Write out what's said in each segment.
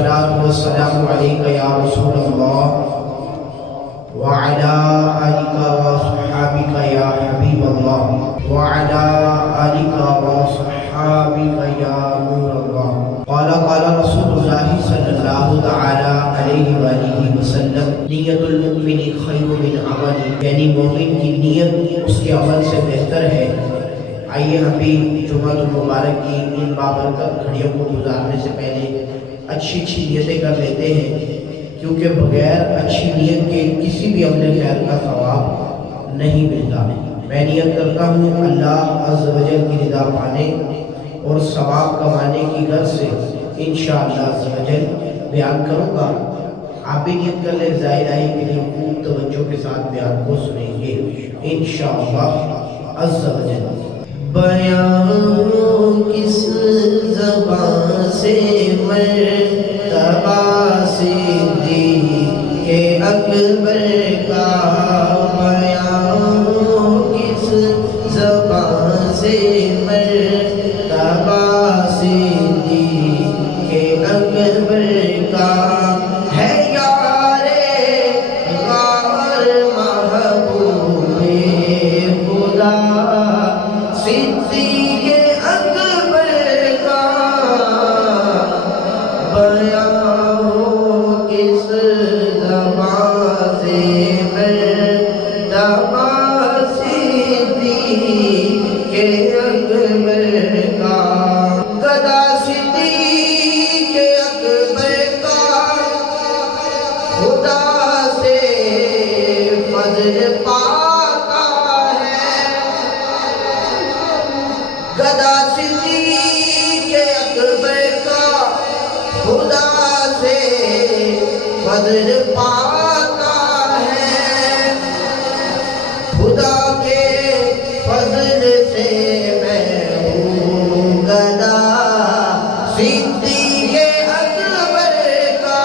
الصلاة والسلام عليك يا رسول الله وعلى آلك وصحابك يا حبيب الله وعلى آلك وصحابك يا نور الله قال رسول الله صلى الله تعالى عليه وآله وسلم نیت المؤمن خیر من عمل، یعنی مومن کی نیت اس کے عمل سے بہتر ہے۔ آئیے ہم بھی جمعہ المبارک کی ان بابرکت گھڑیوں کو گزارنے سے پہلے اچھی نیتیں کر لیتے ہیں، کیونکہ بغیر اچھی نیت کے کسی بھی عمل خیر کا ثواب نہیں ملتا۔ میں نیت کرتا ہوں اللہ عز و جل کی رضا پانے اور ثواب کمانے کی غرض سے انشاءاللہ عز و جل بیان کروں گا۔ آپ بھی نیت کر لیں، ظاہر ہے کہ لیے خوب توجہ کے ساتھ بیان کو سنیں گے انشاءاللہ عز و جل۔ بیان کس زبان سے مرتبہ صدیق اکبر کا، بیان کس زبان سے مرتبہ صدیق اکبر کا، ہے یار غار محبوب خدا صدیق اکبر کا، بیان کس زبان سے مرتبہ صدیق اکبر کا، گدا صدیق اکبر کا، خدا سے فضل پاتا ہے، گدا صدیق اکبر کا، خدا سے فضل پاتا ہے، خدا کے فضل سے میں ہوں گدا صدیق اکبر کا،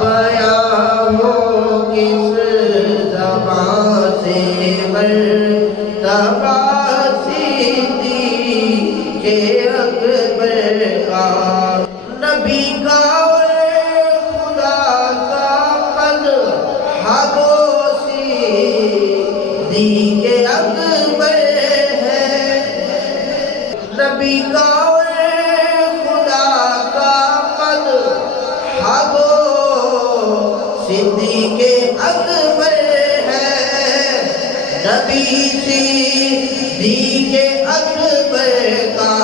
بیان ہو کس زبان سے مرتبہ صدیق اکبر کا، نبی کا اور خدا کا قد حدو صدیق اکبر ہے، نبی کا اور خدا کا قد حدو صدیق اکبر ہے، نبی صدیق اکبر کا،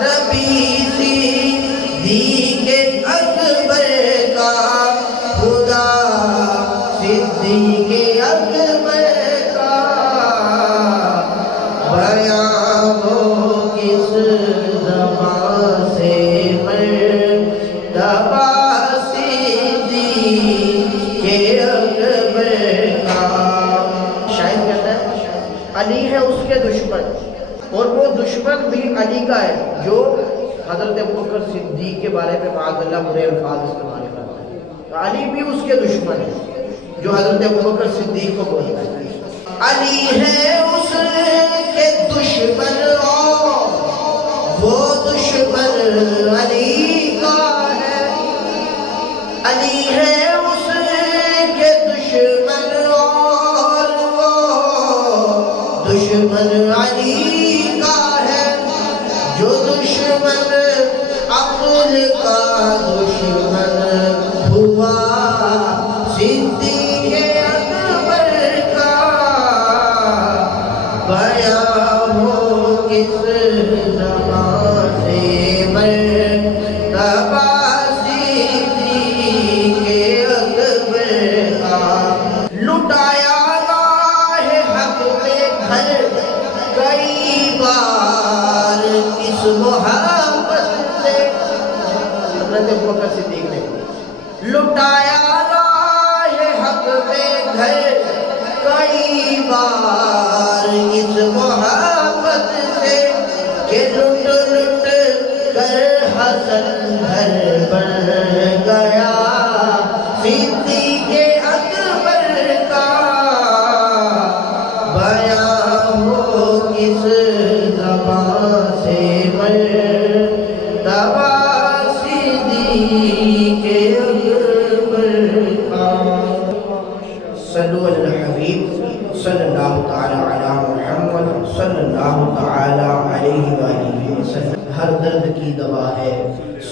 نبی صدیق اکبر کا، خدا صدیق اکبر کا، بیان ہو کس زبان سے مرتبہ صدیق اکبر کا۔ شاید کہتا ہے علی ہے اس کے دشمن، اور وہ دشمن بھی علی کا ہے جو حضرت ابوبکر صدیق کے بارے میں معاذ اللہ برے الفاظ استعمال کرتا ہے، تو علی بھی اس کے دشمن ہے جو حضرت ابوبکر صدیق کو بولتا ہے۔ علی ہے اس کے دشمن اور وہ دشمن علی کا ہے، علی ہے اس کے دشمن اور وہ دشمن علی کا ہے، جو دشمن عقل کا دشمن ہوا صدیق اکبر کا، بیان ہو کس زبان سے مرتبہ صدیق اکبر کا، لٹایا راہ حق میں گھر کئی بار اس محبت سے، حضرت ابوبکر صدیق نے لٹایا راہ حق میں گھر کئی بار اس محبت سے، کہ لٹ لٹ کر حسن گھر بن گیا صدیق اکبر کا، بیان ہو کس زبان سے مرتبہ صدیق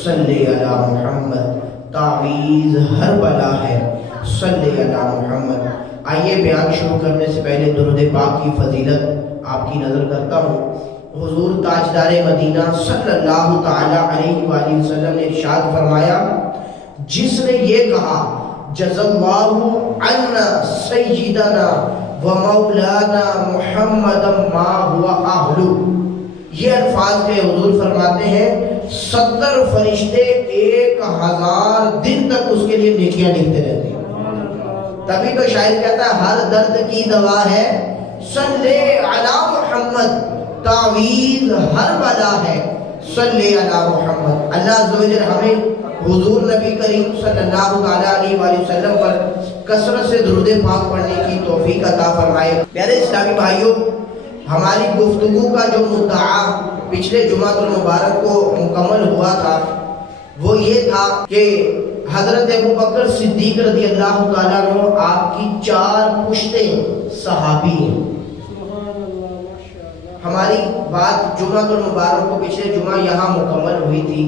صلی علی محمد، تعویذ ہر بلا ہے، صلی علی محمد۔ آئیے بیان شروع کرنے سے پہلے درود پاک کی فضیلت آپ کی نظر کرتا ہوں۔ حضور تاجدار مدینہ صلی اللہ تعالی علیہ وآلہ وسلم نے ارشاد فرمایا، جس نے یہ کہا جزا اللہ عنا سیدنا و مولانا محمد ما ہوا اہلو، یہ الفاظ کے حضور فرماتے ہیں 70 فرشتے 1000 دن تک اس کے لیے نیکیاں لکھتے رہتے ہیں۔ تبھی تو شاعر کہتا ہے ہر درد کی دوا ہے صلی علی محمد، تعویذ ہر بلا ہے صلی علی محمد۔ اللہ عز و جل ہمیں حضور نبی کریم صلی اللہ علیہ وآلہ وسلم پر کثرت سے درود پاک پڑھنے کی توفیق عطا فرمائے۔ پیارے اسلامی بھائیوں، ہماری گفتگو کا جو مدعا پچھلے جمعہ المبارک کو مکمل ہوا تھا وہ یہ تھا کہ حضرت ابوبکر صدیق رضی اللہ تعالیٰ عنہ آپ کی 4 پشتیں صحابی ہیں۔ ہماری بات جمعہ المبارک کو پچھلے جمعہ یہاں مکمل ہوئی تھی،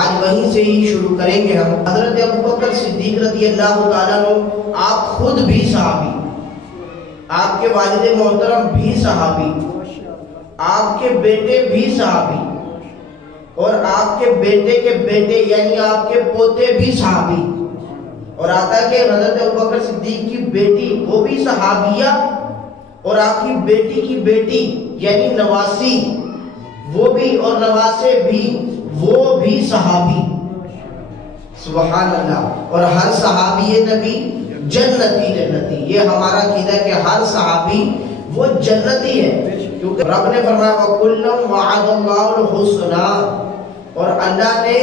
آج وہیں سے ہی شروع کریں گے ہم۔ حضرت ابوبکر صدیق رضی اللہ تعالیٰ عنہ آپ خود بھی صحابی، آپ کے والد محترم بھی صحابی، آپ کے بیٹے بھی صحابی، اور آپ کے بیٹے کے بیٹے یعنی آپ کے پوتے بھی صحابی، اور آقا کے حضرت ابوبکر صدیق کی بیٹی وہ بھی صحابیہ، اور آپ کی بیٹی کی بیٹی یعنی نواسی وہ بھی، اور نواسے بھی وہ بھی صحابی، سبحان اللہ۔ اور ہر صحابی نبی جنتی، یہ ہمارا عقیدہ ہے کہ ہر صحابی وہ جنتی ہے، کیونکہ رب نے فرمایا وَكُلًّا وَعَدَ اللَّهُ الْحُسْنَىٰ، اور اللہ نے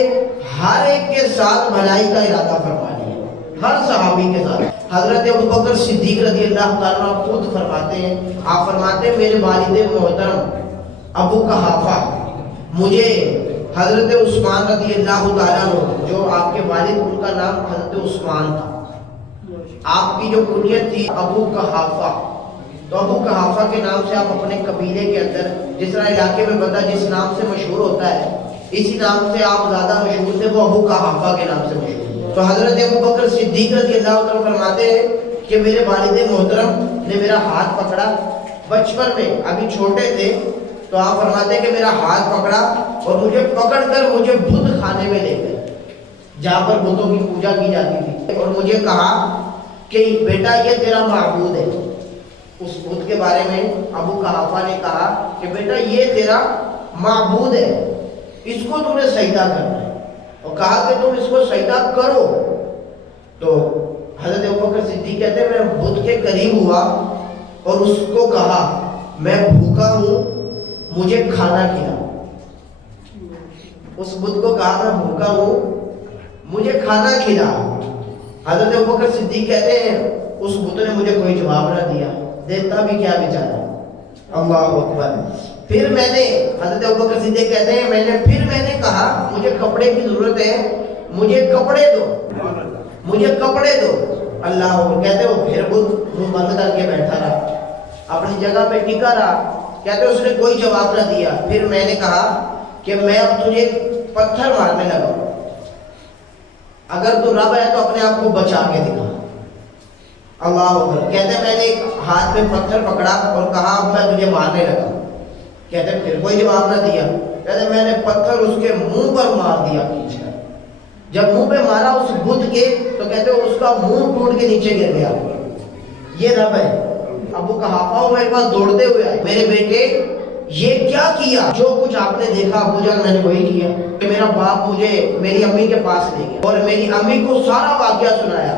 ہر ایک کے ساتھ بھلائی کا ارادہ فرما لیا، ہر صحابی کے ساتھ۔ حضرت ابوبکر صدیق رضی اللہ تعالیٰ عنہ خود فرماتے ہیں، آپ فرماتے ہیں میرے والد محترم ابو قحافہ مجھے حضرت عثمان رضی اللہ تعالیٰ عنہ، جو آپ کے والد ان کا نام حضرت عثمان تھا، آپ کی جو کنیت تھی ابو قحافہ، تو ابو قحافہ کے نام سے آپ اپنے قبیلے کے اندر، جس طرح علاقے میں بندہ جس نام سے مشہور ہوتا ہے اسی نام سے آپ زیادہ مشہور تھے، وہ ابو قحافہ کے نام سے مشہور۔ تو حضرت ابوبکر صدیق رضی اللہ تعالیٰ فرماتے ہیں کہ میرے والد محترم نے میرا ہاتھ پکڑا بچپن میں، ابھی چھوٹے تھے، تو آپ فرماتے ہیں کہ میرا ہاتھ پکڑا اور مجھے پکڑ کر مجھے بت خانے میں لے گئے جہاں پر بتوں کی پوجا کی جاتی تھی، اور مجھے کہا کہ بیٹا یہ تیرا معبود ہے۔ اس بت کے بارے میں ابو قحافہ نے کہا کہ بیٹا یہ تیرا معبود ہے، اس کو تم نے سجدہ کرنا ہے، اور کہا کہ تم اس کو سجدہ کرو۔ تو حضرت ابوبکر صدیق کہتے ہیں میں بت کے قریب ہوا اور اس کو کہا میں بھوکا ہوں مجھے کھانا کھلا۔ اس بت کو کہا میں بھوکا ہوں مجھے کھانا کھلا۔ حضرت ابوبکر صدیق کہتے ہیں اس بت نے مجھے کوئی جواب نہ دیا، دیتا بھی کیا بیچارہ، اللہ اکبر۔ پھر میں نے، حضرت ابوبکر صدیق کہتے ہیں میں نے کہا مجھے کپڑے کی ضرورت ہے، مجھے کپڑے دو، مجھے کپڑے دو۔ اللہ اکبر۔ کہتے وہ پھر بت منہ بند کر کے بیٹھا رہا، اپنی جگہ پہ ٹکا رہا۔ کہتے اس نے کوئی جواب نہ دیا۔ پھر میں نے کہا کہ میں اب تجھے پتھر مارنے لگا، اگر تو رب ہے تو اپنے آپ کو بچا کے دکھا۔ اللہ اکبر۔ کہتے میں نے ایک ہاتھ میں پتھر پکڑا اور کہا اب میں تجھے مارنے لگا۔ کہتے پھر کوئی جواب نہ دیا۔ کہتے میں نے پتھر اس کے منہ پر مار دیا کھینچ کر۔ جب منہ پہ مارا اس بت کے تو کہتے اس کا منہ ٹوٹ کے نیچے گر گیا۔ یہ رب ہے۔ ابو قحافہ میرے پاس دوڑتے ہوئے آئے، میرے بیٹے یہ کیا کیا؟ جو کچھ آپ نے دیکھا ابو جان میں نے وہی کیا۔ کہ میرا باپ مجھے میری امی کے پاس لے گیا اور میری امی کو سارا واقعہ سنایا۔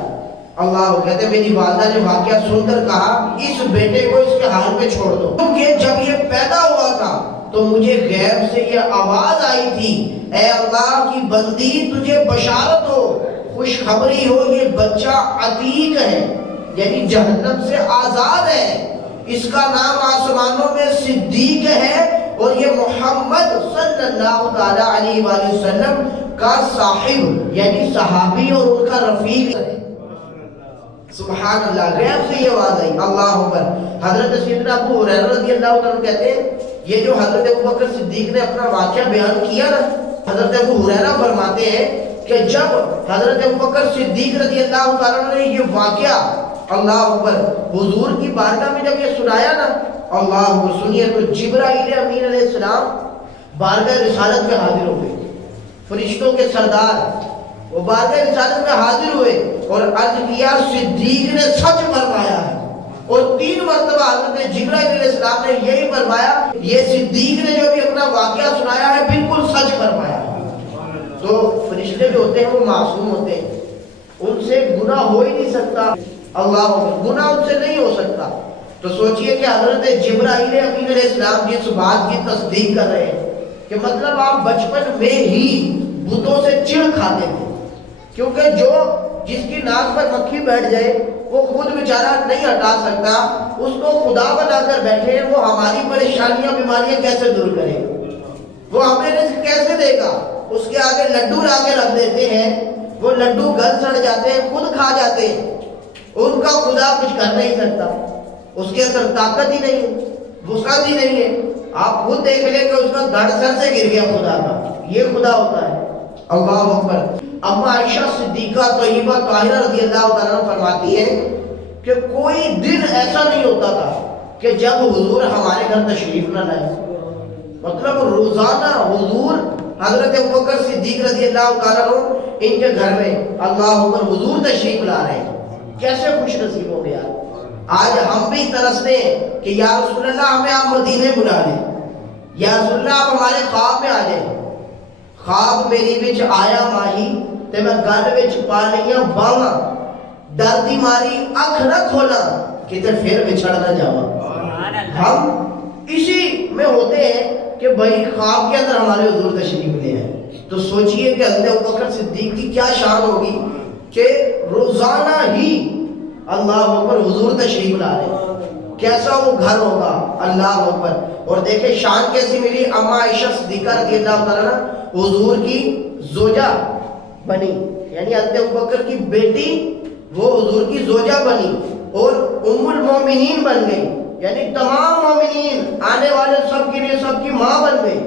اللہ کہتے میری والدہ نے واقعہ سن کر کہا اس بیٹے کو اس کے حال پہ چھوڑ دو، کیونکہ جب یہ پیدا ہوا تھا تو مجھے غیب سے یہ آواز آئی تھی اے اللہ کی بندی تجھے بشارت ہو، خوشخبری ہو، یہ بچہ عتیق ہے یعنی جہنم سے آزاد ہے، اس کا نام آسمانوں میں صدیق ہے اور یہ محمد صلی اللہ تعالی علیہ وآلہ وسلم کا صاحب یعنی صحابی اور ان کا رفیق ہے۔ سبحان اللہ، غیب سے یہ آواز آئی۔ اللہ اکبر۔ حضرت سیدنا ابو ہریرہ رضی اللہ عنہ کہتے ہیں یہ جو حضرت ابوبکر صدیق نے اپنا واقعہ بیان کیا نا حضرت ابو ہریرہ فرماتے ہیں کہ جب حضرت ابوبکر صدیق رضی اللہ تعالیٰ نے یہ واقعہ اللہ اکبر حضور کی بارگاہ میں جب یہ سنایا نا، اللہ اکبر سنیے، تو جبرائیل امین علیہ السلام بارگاہ رسالت میں حاضر ہو گئے، فرشتوں کے سردار وہ بارگاہ رسالت میں حاضر ہوئے اور عرض کیا صدیق نے سچ فرمایا ہے، اور 3 مرتبہ حضرت جبرائیل علیہ السلام نے یہی فرمایا، یہ صدیق نے جو بھی اپنا واقعہ سنایا ہے بالکل سچ فرمایا ہے۔ تو فرشتے جو ہوتے ہیں وہ معصوم ہوتے ہیں، ان سے گناہ ہو ہی نہیں سکتا، اللہ گناہ ان سے نہیں ہو سکتا۔ تو سوچئے کہ حضرت جبرائیل امین علیہ السلام جس بات کی تصدیق کر رہے ہیں کہ مطلب آپ بچپن میں ہی بتوں سے چڑ کھاتے تھے، کیونکہ جو جس کی ناک پر مکھی بیٹھ جائے وہ خود بیچارہ نہیں ہٹا سکتا، اس کو خدا بنا کر بیٹھے ہیں، وہ ہماری پریشانیاں بیماریاں کیسے دور کرے گا، وہ ہمیں رزق کیسے دے گا؟ اس کے آگے لڈو لا کے رکھ دیتے ہیں، وہ لڈو گل سڑ جاتے ہیں، خود کھا جاتے ہیں، ان کا خدا کچھ کر نہیں سکتا، اس کے اندر طاقت ہی نہیں ہے، وسعت ہی نہیں ہے۔ آپ خود دیکھ لیں کہ اس کا دھڑ سر سے گر گیا خدا کا، یہ خدا ہوتا ہے۔ اللہ اکبر۔ اما عائشہ صدیقہ طیبہ طاہرہ رضی اللہ تعالیٰ عنہ فرماتی ہے کہ کوئی دن ایسا نہیں ہوتا تھا کہ جب حضور ہمارے گھر تشریف نہ لائے، مطلب روزانہ حضور حضرت ابوبکر صدیق رضی اللہ تعالیٰ عنہ ان کے گھر میں اللہ اکبر حضور تشریف لا رہے ہیں، کیسے خوش نصیب ہو گیا۔ آج ہم بھی ترستے ہیں کہ یا رسول اللہ ہمیں آپ مدینے بلا لیں، یا رسول اللہ آپ ہمارے خواب میں آ جائیں۔ خواب میری وچ آیا ماہی تے میں گل وچ پا لئیاں باواں، ڈر دی ماری اکھ نہ کھولا کتے پھر بچھڑ نہ جاواں۔ ہم اسی میں ہوتے ہیں کہ بھائی خواب کے اندر ہمارے حضور تشریف لے ہیں۔ تو سوچئے کہ حضرت ابوبکر صدیق کی کیا شان ہوگی کہ روزانہ ہی اللہ اکبر حضور تشریف لا رہے ہیں، کیسا وہ گھر ہوگا، اللہ اکبر۔ اور دیکھیں شان کیسی ملی، اما عائشہ صدیقہ رضی اللہ تعالیٰ حضور کی زوجہ بنی، یعنی حضرت ابوبکر کی بیٹی وہ حضور کی زوجہ بنی اور ام المومنین بن گئی، یعنی تمام مومنین آنے والے سب کے لیے سب کی ماں بن گئی،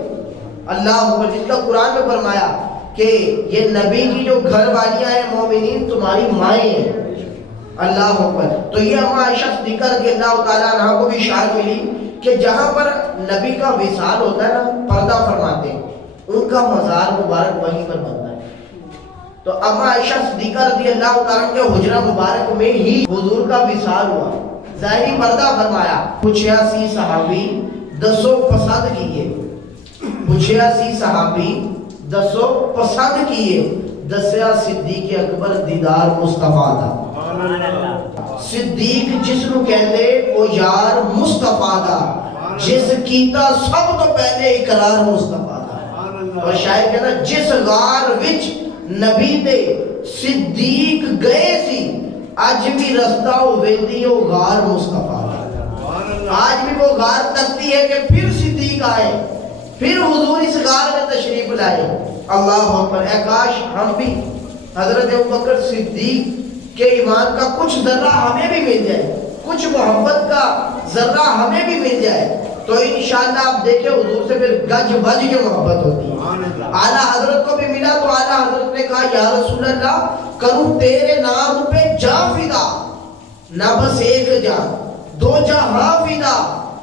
اللہ اکبر۔ جس کا قرآن میں فرمایا کہ یہ نبی کی جو گھر والیاں ہیں مومنین تمہاری مائیں ہیں، اللہ اکبر۔ تو یہ اما عائشہ صدیقہ رضی اللہ تعالیٰ عنہ کو بھی شان ملی کہ جہاں پر نبی کا وصال ہوتا ہے نا، پردہ فرماتے ہیں، ان کا مزار مبارک وہیں پر بنتا ہے۔ تو اما عائشہ صدیقہ رضی اللہ تعالیٰ کے حجرہ مبارک میں ہی حضور کا وصال ہوا، ظاہری پردہ فرمایا۔ پوچھیا سی صحابی دسو پسند کیے، پوچھیا سی صحابی دسو پسند کیے، دسیا صدیق اکبر دیدار مصطفیٰ دا۔ صدیق جس نو کہندے او یار مصطفیٰ دا، جس کیتا سب تو پہلے اقرار مصطفیٰ دا۔ اور شاید کہنا جس غار وچ نبی دے صدیق گئے سی آج بھی رستہ ویندی او غار مصطفیٰ دا۔ آج بھی وہ غار تکتی ہے کہ پھر صدیق آئے، پھر حضور اس غار میں تشریف لائے، اللہ اکبر۔ اے کاش ہم بھی حضرت ابوبکر صدیق کہ ایمان کا کچھ ذرہ ہمیں بھی مل جائے، کچھ محبت کا ذرہ ہمیں بھی مل جائے، تو انشاءاللہ آپ دیکھیں حضور سے پھر گج بج کے محبت ہوتی ہے۔ اعلیٰ حضرت کو بھی ملا تو اعلیٰ حضرت نے کہا یا رسول اللہ کروں تیرے نام پہ جا فدا، نہ بس ایک جا 2 جہاں فدا،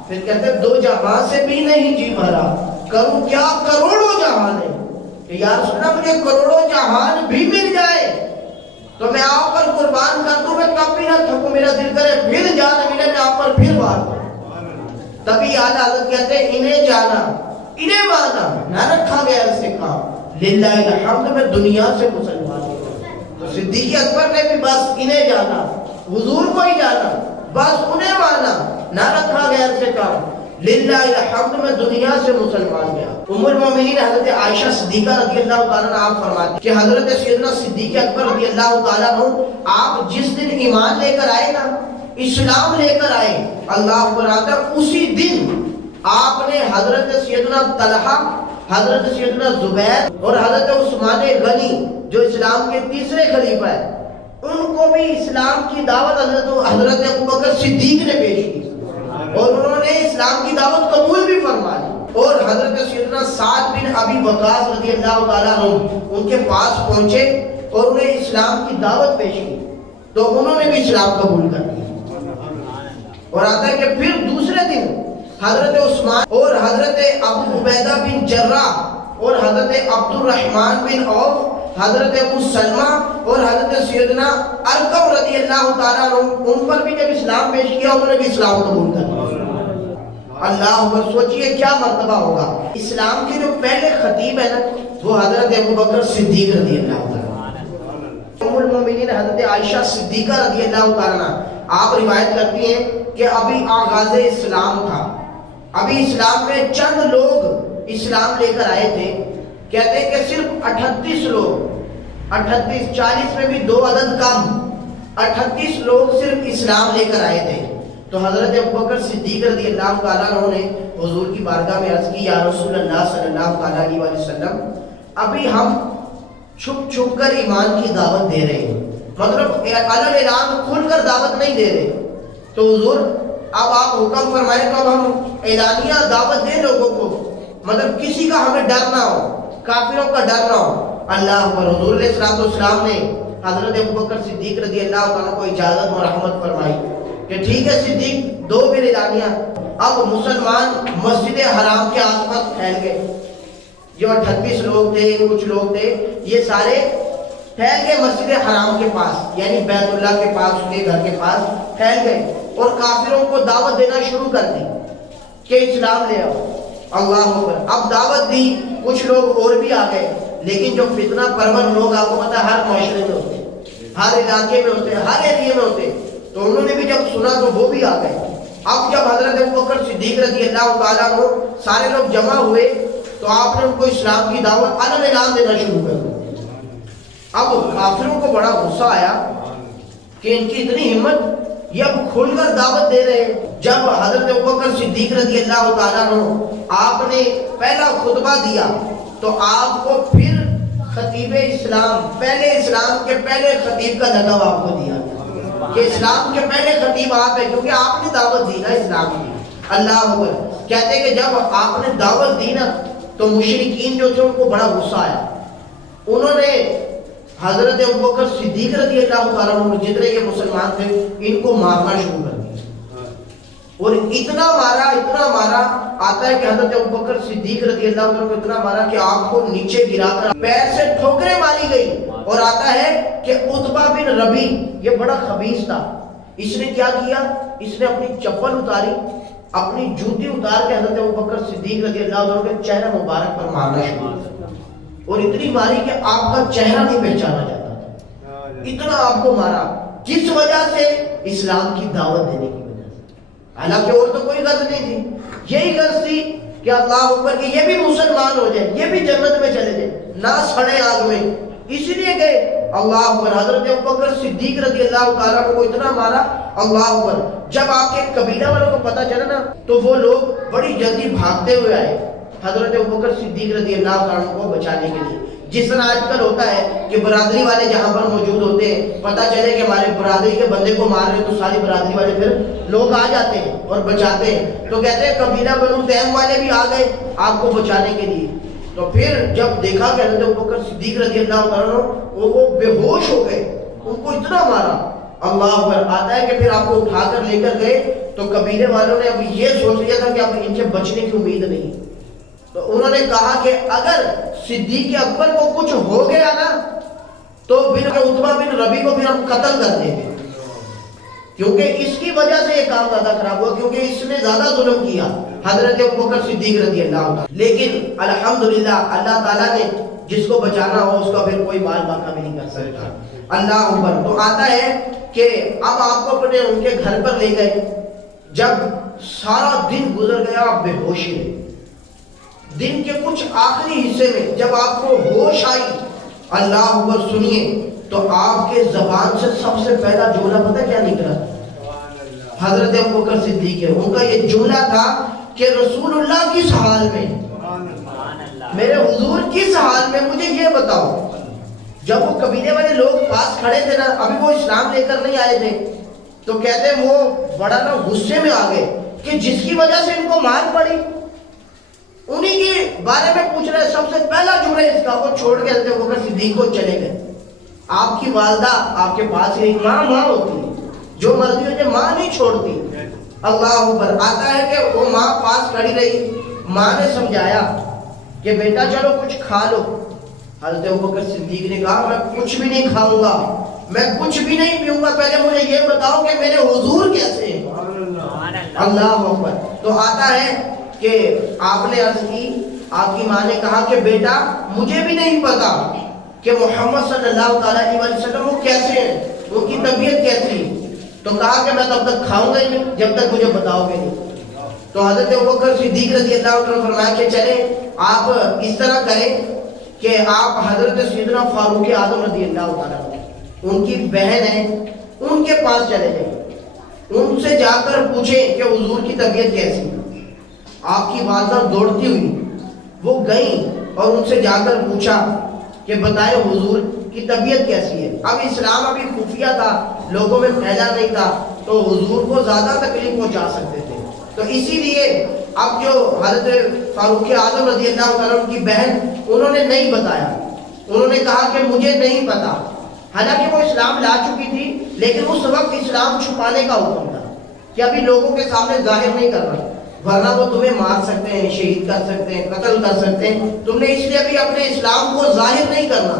پھر کہتے ہیں 2 جہاں سے بھی نہیں جی بھرا، کروں کیا کروڑوں جہاں نے، کہ یا رسول اللہ مجھے کروڑوں جہان بھی مل جائے تو میں آپ پر قربان کر دوں، میں کب بھی نہ تھکوں، میرا دل کرے پھر جان ملے میں آپ پر پھر وار کروں۔ تبھی اعلیٰ حضرت کہتے ہیں انہیں جانا انہیں مانا نہ رکھا گیا اس سے کام، للہ الحمد میں دنیا سے مسلمان ہوں۔ تو صدیق اکبر نے بھی بس انہیں جانا، حضور کو ہی جانا، بس انہیں مانا، نہ رکھا گیا اس سے کام، للہ الحمد میں دنیا سے مسلمان گیا۔ ام المومنین حضرت عائشہ صدیقہ رضی اللہ تعالیٰ عنہ آپ فرماتے کہ حضرت سیدنا صدیق اکبر رضی اللہ تعالیٰ عنہ آپ جس دن ایمان لے کر آئے نا، اسلام لے کر آئے، اللہ اکبر، اسی دن آپ نے حضرت سیدنا طلحہ، حضرت سیدنا زبیر اور حضرت عثمان غنی جو اسلام کے تیسرے خلیفہ ہیں، ان کو بھی اسلام کی دعوت حضرت ابوبکر صدیق نے پیش کی اور انہوں نے اسلام کی دعوت قبول بھی فرما لی۔ اور حضرت سیدنا سعد بن ابی وقاص رضی اللہ تعالیٰ عنہ ان کے پاس پہنچے اور انہیں اسلام کی دعوت پیش کی تو انہوں نے بھی اسلام قبول کر لیا. اور آتا ہے کہ پھر دوسرے دن حضرت عثمان اور حضرت ابو عبیدہ بن جراح اور حضرت عبد الرحمن بن عوف، حضرت ابو سلمہ اور حضرت سیدنا ارقم رضی اللہ تعالیٰ عنہ ان پر بھی جب اسلام پیش کیا انہوں نے بھی اسلام قبول کر لیا. اللہ اکبر. سوچئے کیا مرتبہ ہوگا. اسلام کے جو پہلے خطیب ہے نا وہ حضرت ابو بکر صدیق رضی اللہ تعالیٰ، ام المومنین حضرت عائشہ صدیقہ رضی اللہ تعالیٰ. آپ روایت کرتی ہیں کہ ابھی آغاز اسلام تھا، ابھی اسلام میں چند لوگ اسلام لے کر آئے تھے. کہتے ہیں کہ صرف 38 لوگ، 38 40 میں بھی 2 عدد کم، 38 لوگ صرف اسلام لے کر آئے تھے. تو حضرت ابوبکر صدیق رضی اللہ تعالیٰ عنہ نے حضور کی بارگاہ میں عرض کی، یا رسول اللہ صلی اللہ تعالیٰ علیہ وسلم، ابھی ہم چھپ چھپ کر ایمان کی دعوت دے رہے ہیں، مطلب علن اعلان کھل کر دعوت نہیں دے رہے. تو حضور اب آپ حکم فرمائیں تو اب ہم اعلانیہ دعوت دیں لوگوں کو، مطلب کسی کا ہمیں ڈر نہ ہو، کافروں کا ڈر نہ ہو. اللہ پر حضور علیہ الصلوۃ والسلام نے حضرت ابوبکر صدیق رضی اللہ تعالیٰ کو اجازت و رحمت فرمائی کہ ٹھیک ہے صدیق، دو پھر اعلانیہ. اب مسلمان مسجد حرام کے آس پاس پھیل گئے، جو 38 لوگ تھے، کچھ لوگ تھے، یہ سارے پھیل گئے مسجد حرام کے پاس، یعنی بیت اللہ کے پاس، اس کے گھر کے پاس پھیل گئے اور کافروں کو دعوت دینا شروع کر دی کہ اسلام لے آؤ. اللہ اکبر. اب دعوت دی، کچھ لوگ اور بھی آ گئے، لیکن جو فتنہ پرور لوگ آپ کو پتہ ہے ہر معاشرے میں ہوتے ہیں، ہر علاقے میں ہوتے ہیں، ہر ایریے میں ہوتے ہیں، تو انہوں نے بھی جب سنا تو وہ بھی آ گئے. اب جب حضرت ابوبکر صدیق رضی اللہ تعالیٰ عنہ سارے لوگ جمع ہوئے تو آپ نے ان کو اسلام کی دعوت علن اعلان دینا شروع کر دی. اب کافروں کو بڑا غصہ آیا کہ ان کی اتنی ہمت، یہ اب کھل کر دعوت دے رہے ہیں. جب حضرت ابوبکر صدیق رضی اللہ تعالیٰ عنہ آپ نے پہلا خطبہ دیا تو آپ کو پھر خطیب اسلام، پہلے اسلام کے پہلے خطیب کا لقب آپ کو دیا کہ اسلام کے پہلے خطیب آپ ہیں، کیونکہ آپ نے دعوت دی نا اسلام کی. اللہ اکبر. کہتے ہیں کہ جب آپ نے دعوت دی نا تو مشرکین جو تھے ان کو بڑا غصہ آیا. انہوں نے حضرت ابوبکر صدیق رضی اللہ تعالیٰ عنہ جتنے یہ مسلمان تھے ان کو مارنا شروع کر دیا، اور اتنا مارا. آتا ہے کہ حضرت ابوبکر صدیق رضی اللہ عنہ کو اتنا مارا کہ آپ کو نیچے گرا کر پیر سے ٹھوکریں ماری گئی. اور آتا ہے کہ عتبہ بن ربیع یہ بڑا خبیث تھا، اس نے کیا کیا، اس نے اپنی چپل اتاری، اپنی جوتی اتار کے حضرت ابوبکر صدیق رضی اللہ عنہ کے چہرہ مبارک پر مارنا شروع کیا، اور اتنی ماری کہ آپ کا چہرہ نہیں پہچانا جاتا تھا. اتنا آپ کو مارا. کس وجہ سے؟ اسلام کی دعوت دینے کی وجہ سے. حالانکہ اور تو کوئی غرض نہیں تھی، یہی غرض تھی کہ اللہ اکبر کہ یہ بھی مسلمان ہو جائے، یہ بھی جنت میں چلے جائے، نہ سڑے آگ میں. اسی لیے گئے. اللہ اکبر. حضرت ابوبکر صدیق رضی اللہ تعالیٰ کو اتنا مارا. اللہ اکبر. جب آپ کے قبیلہ والوں کو پتہ چلا نا تو وہ لوگ بڑی جلدی بھاگتے ہوئے آئے حضرت ابوبکر صدیق رضی اللہ تعالیٰ کو بچانے کے لیے. جس طرح آج کل ہوتا ہے کہ برادری والے جہاں پر موجود ہوتے ہیں، پتہ چلے کہ ہمارے برادری کے بندے کو مار رہے تو ساری برادری والے پھر لوگ آ جاتے ہیں اور بچاتے ہیں. تو کہتے ہیں قبیلہ بنو تیم والے بھی آ گئے آپ کو بچانے کے لیے. تو پھر جب دیکھا کہ حضرت ابوبکر صدیق رضی اللہ تعالیٰ وہ بے ہوش ہو گئے، ان کو اتنا مارا. اللہ اکبر. آتا ہے کہ پھر آپ کو اٹھا کر لے کر گئے تو قبیلے والوں نے اب یہ سوچ لیا تھا کہ اب ان سے بچنے کی امید نہیں. تو انہوں نے کہا کہ اگر صدیق اکبر کو کچھ ہو گیا نا تو پھر عتبہ بن ربیع کو پھر ہم قتل کر دیں گے، کیونکہ اس کی وجہ سے یہ کام زیادہ خراب ہوا، کیونکہ اس نے زیادہ ظلم کیا حضرت ابوبکر صدیق رضی اللہ عنہ. لیکن الحمدللہ اللہ تعالیٰ نے جس کو بچانا ہو اس کا پھر کوئی مال باقی بھی نہیں کر سکتا. اللہ اکبر. تو آتا ہے کہ اب آپ کو اپنے ان کے گھر پر لے گئے. جب سارا دن گزر گیا آپ بے ہوشی رہے. دن کے کچھ آخری حصے میں جب آپ کو ہوش آئی، اللہ اکبر سنیے، تو آپ کے زبان سے سب سے پہلا جملہ پتہ کیا نکلا؟ حضرت ابوبکر صدیق ہے، ان کا یہ جملہ تھا کہ رسول اللہ کس حال میں، میرے حضور کس حال میں، مجھے یہ بتاؤ. جب وہ قبیلے والے لوگ پاس کھڑے تھے نا، ابھی وہ اسلام لے کر نہیں آئے تھے، تو کہتے ہیں وہ بڑا نا غصے میں آ گئے کہ جس کی وجہ سے ان کو مار پڑی، انہی کے بارے میں پوچھ رہے. سب سے پہلا جملہ اس کا وہ چھوڑ کے حضرت ابوبکر صدیق کو چلے گئے. آپ کی والدہ آپ کے پاس ہی ماں ہوتی ہے, جو مرضی ہو جائے ماں نہیں چھوڑتی. اللہ اکبر. آتا ہے کہ وہ ماں پاس کھڑی رہی, ماں نے سمجھایا کہ بیٹا چلو کچھ کھا لو. حضرت ابوبکر صدیق نے کہا میں کچھ بھی نہیں کھاؤں گا, میں کچھ بھی نہیں پیوں گا, پہلے مجھے یہ بتاؤ کہ میرے حضور کیسے ہیں. اللہ اکبر. تو آتا ہے کہ آپ نے عرض کی, آپ کی ماں نے کہا کہ بیٹا مجھے بھی نہیں پتا کہ محمد صلی اللہ علیہ وسلم وہ کیسے ہیں, ان کی طبیعت کیسی ہے. تو کہا کہ میں تب تک کھاؤں گا ہی نہیں جب تک مجھے بتاؤ گے نہیں. تو حضرت ابوبکر صدیق رضی اللہ عنہ نے فرمایا کہ چلیں آپ اس طرح کریں کہ آپ حضرت سیدنا فاروق اعظم رضی اللہ عنہ, ان کی بہن ہے, ان کے پاس چلے جائیں, ان سے جا کر پوچھیں کہ حضور کی طبیعت کیسی. آپ کی والدہ دوڑتی ہوئی وہ گئیں اور ان سے جا کر پوچھا کہ بتائیں حضور کی طبیعت کیسی ہے. اب اسلام ابھی خفیہ تھا, لوگوں میں پھیلا نہیں تھا, تو حضور کو زیادہ تکلیف پہنچا سکتے تھے. تو اسی لیے اب جو حضرت فاروق اعظم رضی اللہ عنہ کی بہن, انہوں نے نہیں بتایا, انہوں نے کہا کہ مجھے نہیں پتا. حالانکہ وہ اسلام لا چکی تھی, لیکن اس وقت اسلام چھپانے کا حکم تھا کہ ابھی لوگوں کے سامنے ظاہر نہیں کرنا, ورنہ وہ تمہیں مار سکتے ہیں, شہید کر سکتے ہیں, قتل کر سکتے ہیں. تم نے اس لیے ابھی اپنے اسلام کو ظاہر نہیں کرنا.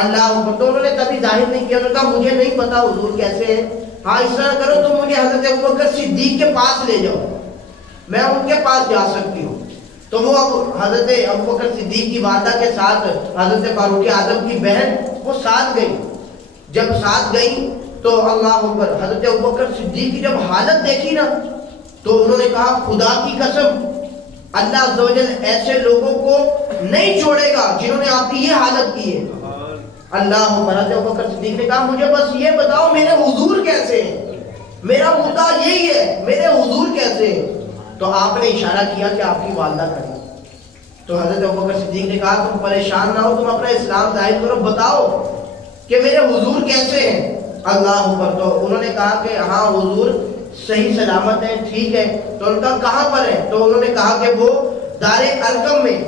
اللہ تو انہوں نے تبھی ظاہر نہیں کیا. انہوں نے کہا مجھے نہیں پتا حضور کیسے ہیں. ہاں اس طرح کرو, تم مجھے حضرت ابوبکر صدیق کے پاس لے جاؤ, میں ان کے پاس جا سکتی ہوں. تو وہ اب حضرت ابوبکر صدیق کی والدہ کے ساتھ حضرت فاروق اعظم کی بہن وہ ساتھ گئی. جب ساتھ گئی تو اللہ اکبر, حضرت ابوبکر صدیق کی جب حالت دیکھی نا, تو انہوں نے کہا خدا کی قسم اللہ عز و جل ایسے لوگوں کو نہیں چھوڑے گا جنہوں نے آپ کی یہ حالت کی ہے. اللہ اکبر. حضرت ابوبکر صدیق نے کہا مجھے بس یہ بتاؤ میرے حضور کیسے ہیں, میرا مدعا یہی ہے, میرے حضور کیسے ہیں. تو آپ نے اشارہ کیا کہ آپ کی والدہ کھڑی. تو حضرت ابوبکر صدیق نے کہا تم پریشان نہ ہو, تم اپنا اسلام ظاہر کرو, بتاؤ کہ میرے حضور کیسے ہیں. اللہ اکبر. تو انہوں نے کہا کہ ہاں حضور صحیح سلامت ہے, ٹھیک ہے. تو ان کا کہاں پر ہے؟ تو انہوں نے کہا کہ وہ دار ارقم میں,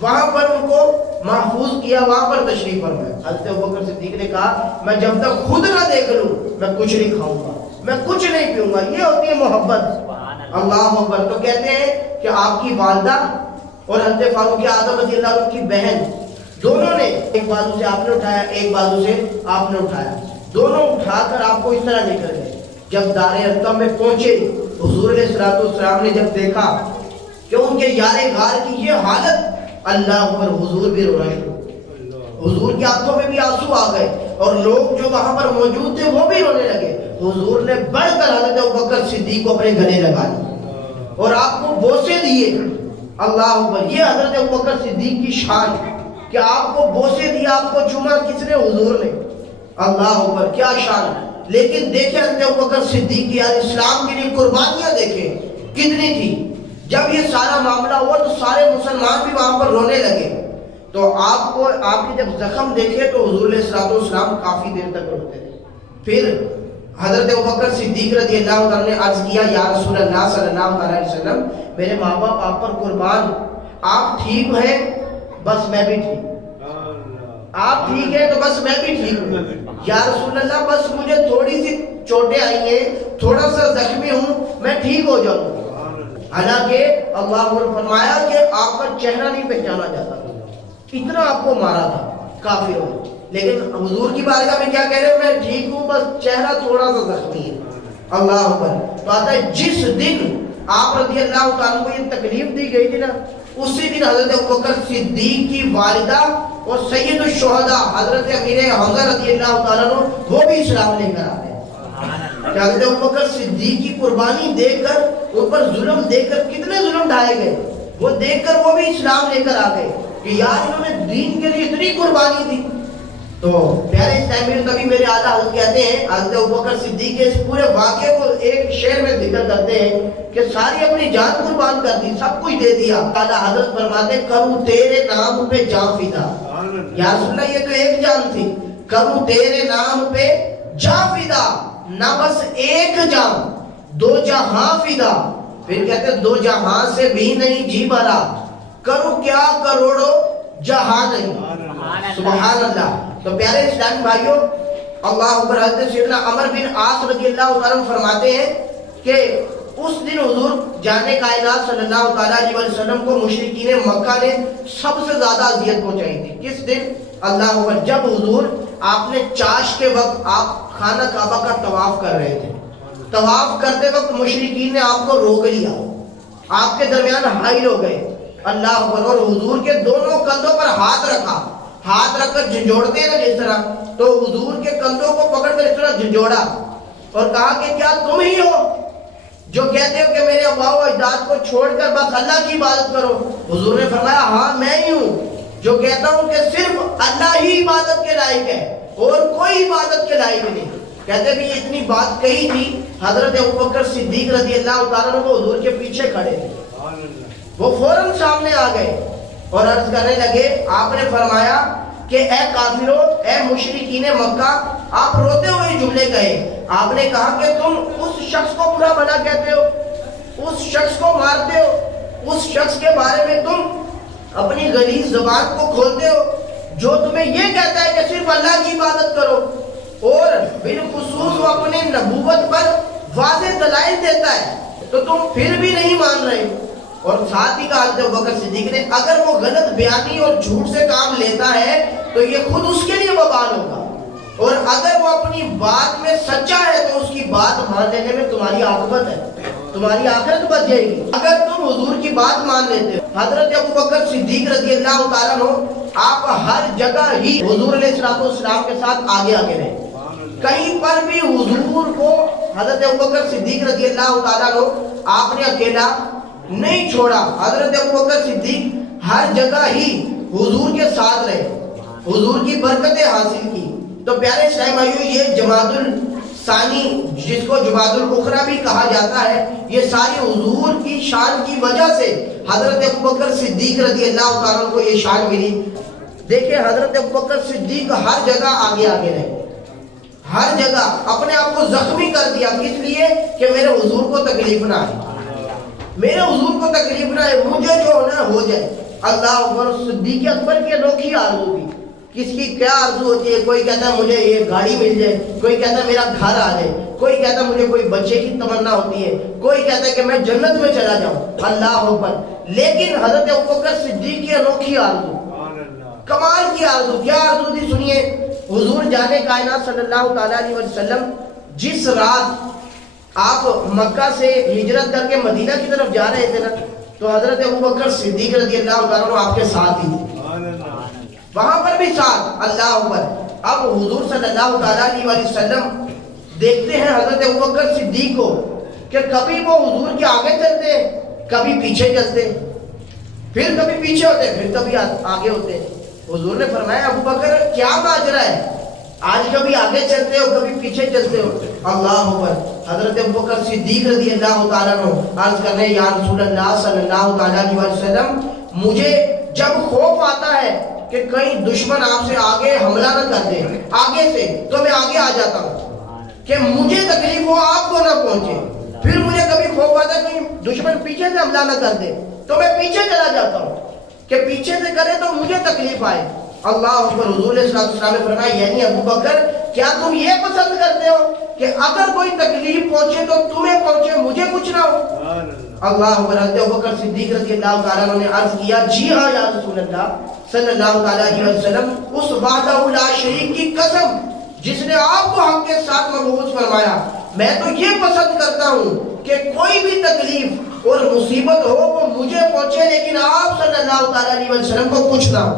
وہاں پر ان کو محفوظ کیا, وہاں پر تشریف فرمائے. حضرت ابوبکر صدیق نے کہا میں جب تک خود نہ دیکھ لوں میں کچھ نہیں کھاؤں گا, میں کچھ نہیں پیوں گا. یہ ہوتی ہے محبت. اللہ اکبر. تو کہتے ہیں کہ آپ کی والدہ اور حضرت فاروق اعظم رضی اللہ عنہ کی بہن, دونوں نے ایک بازو سے آپ نے اٹھایا, ایک بازو سے آپ نے اٹھایا, دونوں اٹھا کر آپ کو اس طرح لے کر گئے. جب دار ارقم میں پہنچے, حضور علیہ الصلوۃ والسلام نے جب دیکھا کہ ان کے یار غار کی یہ حالت, اللہ پر حضور بھی رونا شروع, حضور کی آنکھوں میں بھی آنسو آ گئے, اور لوگ جو وہاں پر موجود تھے وہ بھی رونے لگے. حضور نے بڑھ کر حضرت ابوبکر صدیق کو اپنے گلے لگا لیا اور آپ کو بوسے دیے. اللہ اکبر. یہ حضرت ابوبکر صدیق کی شان کہ آپ کو بوسے دیا, آپ کو چوما کس نے؟ حضور نے. اللہ اکبر. کیا شان. لیکن دیکھیں حضرت ابوبکر صدیق کی اسلام کے لیے قربانیاں دیکھیں کتنی تھی. جب یہ سارا معاملہ ہوا تو سارے مسلمان بھی وہاں پر رونے لگے. تو آپ کو آپ کے جب زخم دیکھے تو حضور علیہ الصلوۃ والسلام کافی دیر تک روتے تھے. پھر حضرت ابوبکر صدیق رضی اللہ عنہ نے عرض کیا یا رسول اللہ صلی اللہ علیہ وسلم, میرے ماں باپ آپ پر قربان, آپ ٹھیک ہیں بس میں بھی ٹھیک, آپ ٹھیک ہیں تو بس میں بھی ٹھیک ہوں. یا رسول اللہ بس مجھے تھوڑی سی چوٹیں آئی ہیں, تھوڑا سا زخمی ہوں, میں ٹھیک ہو جاؤں. حالانکہ اللہ نے فرمایا کہ آپ کا چہرہ نہیں پہچانا جاتا, اتنا آپ کو مارا تھا کافروں نے. لیکن حضور کی بارگاہ میں کیا کہہ رہے ہیں, میں ٹھیک ہوں بس چہرہ تھوڑا سا زخمی ہے. اللہ اکبر. تو آتا ہے جس دن آپ رضی اللہ تعالیٰ کو یہ تکلیف دی گئی تھی نا, اسی دن حضرت ابوبکر صدیق کی والدہ اور سید الشہداء حضرت امیر حمزہ رضی اللہ تعالیٰ عنہ وہ بھی اسلام لے کر آتے ہیں. حضرت ابوبکر صدیق کی قربانی دیکھ کر, ان پر ظلم دیکھ کر, کتنے ظلم ڈھائے گئے, وہ دیکھ کر وہ بھی اسلام لے کر آ گئے کہ یار انہوں نے دین کے لیے اتنی قربانی دی. تو پیارے اسلامی تبھی میرے اعلیٰ حضرت کہتے ہیں, حضرت ابوبکر صدیق کے اس پورے واقعے کو ایک شعر میں ذکر کرتے ہیں کہ ساری اپنی جان قربان کر دی, سب کچھ دے دیا. اعلیٰ حضرت فرماتے کروں تیرے نام پہ جان فدا. یا رسول اللہ یہ تو ایک جان تھی, کروں تیرے نام پہ جان فدا, نہ بس ایک جان دو جہاں فدا. پھر کہتے دو جہاں سے بھی نہیں جی بھرا, کرو کیا کروڑوں جہاں نہیں. سبحان اللہ. تو پیارے اسلامی بھائیوں، اللہ اکبر. حضرت سیدنا عمر بن عاص رضی اللہ تعالیٰ فرماتے ہیں کہ اس دن حضور جان کائنات صلی اللہ تعالیٰ علیہ وسلم کو مشرکین مکہ نے سب سے زیادہ اذیت پہنچائی تھی. کس دن؟ اللہ اکبر. جب حضور آپ نے چاش کے وقت آپ خانہ کعبہ کا طواف کر رہے تھے. طواف کرتے وقت مشرکین نے آپ کو روک لیا، آپ کے درمیان حائل ہو گئے. اللہ اکبر. اور حضور کے دونوں کندھوں پر ہاتھ رکھا. ہاتھ رکھ کر جھنجھوڑتے ہیں نا جس طرح، تو حضور کے کندھوں کو پکڑ کر اس طرح جھنجھوڑا اور کہا کہ کیا تم ہی ہو جو کہتے ہو کہ میرے آباء و اجداد کو چھوڑ کر بس اللہ کی عبادت کرو؟ حضور نے فرمایا ہاں میں ہی ہوں جو کہتا ہوں کہ صرف اللہ ہی عبادت کے لائق ہے اور کوئی عبادت کے لائق نہیں. کہتے بھی اتنی بات کہی تھی، حضرت ابوبکر صدیق رضی اللہ تعالیٰ عنہ کو حضور کے پیچھے کھڑے تھے. وہ فوراً سامنے آ گئے اور عرض کرنے لگے. آپ نے فرمایا کہ اے کافروں، اے مشرکین مکہ، آپ روتے ہوئے جملے کہے. آپ نے کہا کہ تم اس شخص کو برا بھلا کہتے ہو، اس شخص کو مارتے ہو، اس شخص کے بارے میں تم اپنی غلیظ زبان کو کھولتے ہو جو تمہیں یہ کہتا ہے کہ صرف اللہ کی عبادت کرو، اور بالخصوص وہ اپنے نبوت پر واضح دلائل دیتا ہے تو تم پھر بھی نہیں مان رہے. اور ساتھ ہی کہا حضرت ابوبکر صدیق نے اگر وہ غلط بیانی اور جھوٹ سے کام لیتا ہے تو یہ خود اس کے لیے وبال ہوگا، اور اگر وہ اپنی بات میں سچا ہے تو اس کی بات مان لینے میں تمہاری عاقبت ہے، تمہاری آخرت بچ جائے گی اگر تم حضور کی بات مان لیتے ہو. حضرت ابوبکر صدیق رضی اللہ تعالیٰ عنہ آپ ہر جگہ ہی حضور علیہ السلام کے ساتھ آگے آگے رہے. کہیں پر بھی حضور کو حضرت ابوبکر صدیق رضی اللہ تعالیٰ عنہ آپ نے اکیلا نہیں چھوڑا. حضرت ابوبکر صدیق ہر جگہ ہی حضور کے ساتھ رہے، حضور کی برکتیں حاصل کی. تو پیارے اسلامی بھائیوں، یہ جمادی الثانی جس کو جمادی الاخری بھی کہا جاتا ہے، یہ ساری حضور کی شان کی وجہ سے حضرت ابوبکر صدیق رضی اللہ تعالیٰ عنہ کو یہ شان ملی. دیکھیں حضرت ابوبکر صدیق ہر جگہ آگے آگے رہے، ہر جگہ اپنے آپ کو زخمی کر دیا. کس لیے؟ کہ میرے حضور کو تکلیف نہ آئے، میرے حضور کو تکلیف نہ ہے، مجھے جو ہونا ہو جائے. اللہ اکبر. صدیق اکبر کی انوکھی آرزو تھی. کس کی کیا آرزو ہوتی ہے؟ کوئی کہتا ہے مجھے یہ گاڑی مل جائے، کوئی کہتا ہے میرا گھر آ جائے، کوئی کہتا ہے مجھے کوئی بچے کی تمنا ہوتی ہے، کوئی کہتا ہے کہ میں جنت میں چلا جاؤں. اللہ اکبر. لیکن حضرت ابوبکر صدیق کی انوکھی آرزو، کمال کی آرزو. کیا آرزو تھی؟ سنیے. حضور جان کائنات صلی اللہ تعالیٰ علیہ وسلم جس رات آپ مکہ سے ہجرت کر کے مدینہ کی طرف جا رہے تھے نا، تو حضرت ابوبکر صدیق رضی اللہ تعالیٰ عنہ آپ کے ساتھ ہی تھے، وہاں پر بھی ساتھ. اللہ اکبر. اب حضور صلی اللہ تعالیٰ علیہ وسلم دیکھتے ہیں حضرت ابوبکر صدیق کو کہ کبھی وہ حضور کے آگے چلتے، کبھی پیچھے چلتے، پھر کبھی پیچھے ہوتے، پھر کبھی آگے ہوتے. حضور نے فرمایا ابوبکر کیا ماجرا ہے؟ آج کبھی آگے چلتے ہو، کبھی پیچھے چلتے ہو. اللہ اکبر. حضرت ابوبکر صدیق رضی اللہ تعالیٰ عنہ عرض کرنے یا رسول اللہ صلی اللہ تعالیٰ علیہ وسلم، مجھے جب خوف آتا ہے کہ کہیں دشمن آپ سے آگے حملہ نہ کر دے آگے سے، تو میں آگے آ جاتا ہوں کہ مجھے تکلیف ہو، آپ کو نہ پہنچے. پھر مجھے کبھی خوف آتا ہے کہیں دشمن پیچھے سے حملہ نہ کر دے تو میں پیچھے چلا جاتا ہوں کہ پیچھے سے کرے تو مجھے تکلیف آئے. اللہ اکبر. حضور صلی اللہ علیہ وسلم نے فرمایا یعنی ابوبکر کیا تم یہ پسند کرتے ہو کہ اگر کوئی تکلیف پہنچے تو تمہیں پہنچے، مجھے کچھ نہ ہو؟ اللہ اکبر. حضرت ابوبکر صدیق رضی اللہ تعالیٰ عنہ نے عرض کیا جی ہاں یا رسول اللہ صلی اللہ تعالیٰ علیہ وسلم، اس وحدہ لا شریک کی قسم جس نے آپ کو حق کے ساتھ مبعوث فرمایا، میں تو یہ پسند کرتا ہوں کہ کوئی بھی تکلیف اور مصیبت ہو وہ مجھے پہنچے لیکن آپ صلی اللہ تعالیٰ علیہ وسلم کو کچھ نہ ہو.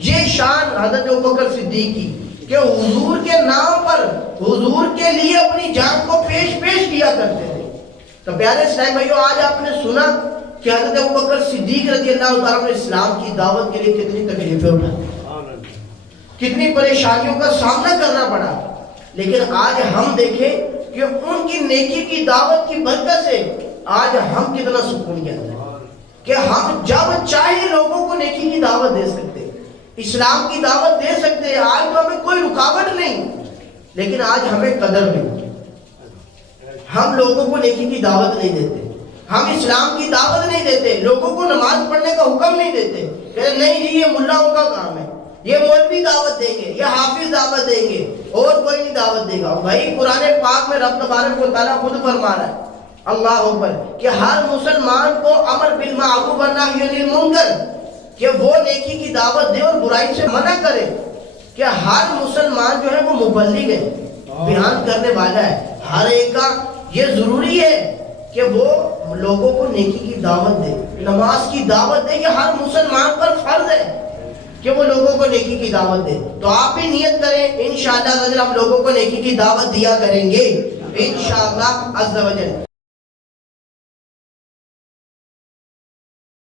یہ شان حضرت ابوبکر صدیق کی کہ حضور کے نام پر حضور کے لیے اپنی جان کو پیش کیا کرتے تھے. تو پیارے اسلام بھائیو، آج آپ نے سنا کہ حضرت ابوبکر صدیق رضی اللہ تعالیٰ نے اسلام کی دعوت کے لیے کتنی تکلیفیں اٹھائیں، کتنی پریشانیوں کا سامنا کرنا پڑا. لیکن آج ہم دیکھیں کہ ان کی نیکی کی دعوت کی برکت سے آج ہم کتنا سکون کے اندر کہ ہم جب چاہے لوگوں کو نیکی کی دعوت دے سکتے، اسلام کی دعوت دے سکتے. آج تو ہمیں کوئی رکاوٹ نہیں، لیکن آج ہمیں قدر نہیں. ہم لوگوں کو نیکی کی دعوت نہیں دیتے، ہم اسلام کی دعوت نہیں دیتے، لوگوں کو نماز پڑھنے کا حکم نہیں دیتے، کہ نہیں جی یہ ملاؤں کا کام ہے، یہ مولوی دعوت دیں گے، یہ حافظ دعوت دیں گے، اور کوئی نہیں دعوت دے گا۔ بھائی قرآن پاک میں رب تبارک و تعالیٰ خود فرما رہا ہے، اللہ اکبر، کہ ہر مسلمان کو امر بالمعروف والنہی عن المنکر، کہ وہ نیکی کی دعوت دے اور برائی سے منع کرے، کہ ہر مسلمان جو ہے وہ مبلغ ہے، بیان کرنے والا ہے۔ ہر ایک کا یہ ضروری ہے کہ وہ لوگوں کو نیکی کی دعوت دے، نماز کی دعوت دے، یہ ہر مسلمان پر فرض ہے کہ وہ لوگوں کو نیکی کی دعوت دے۔ تو آپ بھی نیت کریں، انشاءاللہ ہم لوگوں کو نیکی کی دعوت دیا کریں گے انشاءاللہ عز و جل۔